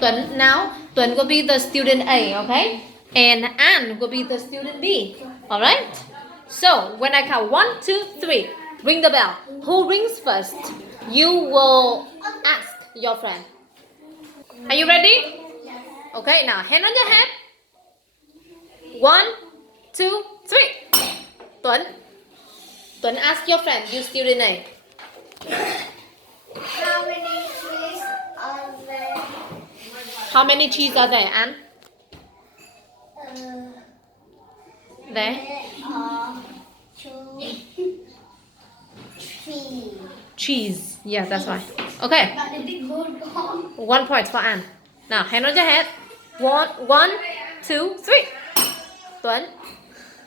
Now Tuấn will be the student A, okay? And An will be the student B. Alright? So when I count 1, 2, 3, ring the bell. Who rings first? You will ask your friend. Are you ready? Okay, now hand on your head. 1, 2, 3. Tuấn, ask your friend, you student A. How many trees are there? How many trees are there, Anne? There? There are 2 trees. Cheese. Yeah, that's right. Okay. But the big bird gone. 1 point for Anne. Now, hand on your head. 1, 2, 3. Tuấn,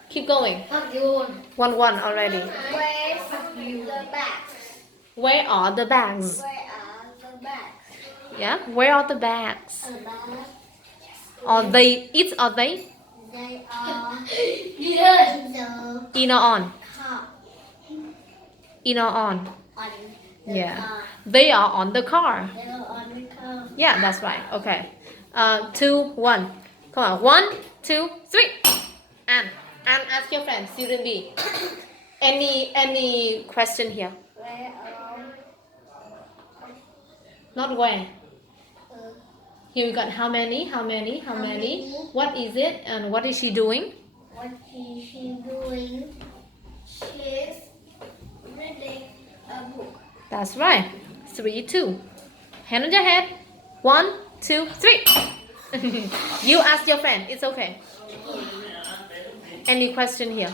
keep going. 1, 1 already. Where's the bags? Where are the bags? Where are the bags? Yeah, where are the bags? The bags. Are they it or they? They are in the In or on? car. In or on? On the Yeah. car. They are on the car. They are on the car. Yeah, that's right. Okay. 2, 1. Come on. 1, 2, 3. And ask your friend, student B. Any question here? Where are Not where. uh, Here we got how many? What is it and what is she doing? what is she doing? She's reading a book. That's right. 3, 2. Hand on your head. 1, 2, 3. You ask your friend. It's okay. Any question here?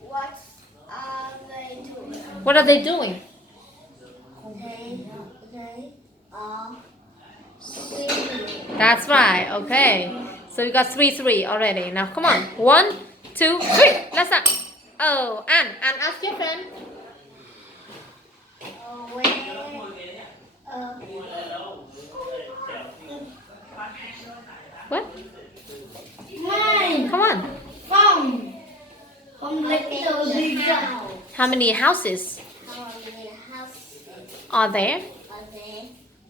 What are they doing? What are they doing? They are singing. That's right. Okay. So you got 3, 3 already. Now come on. 1, 2, 3. Let's start. Oh, Anne, ask your friend. Where What? mine Come on. from little big house. How many houses How many houses are there? are there?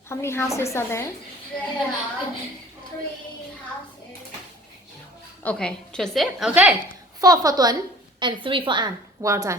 How many houses are there? There are 3 houses. Okay, just it. Okay. 4 for Tuấn and 3 for Anne. Well done.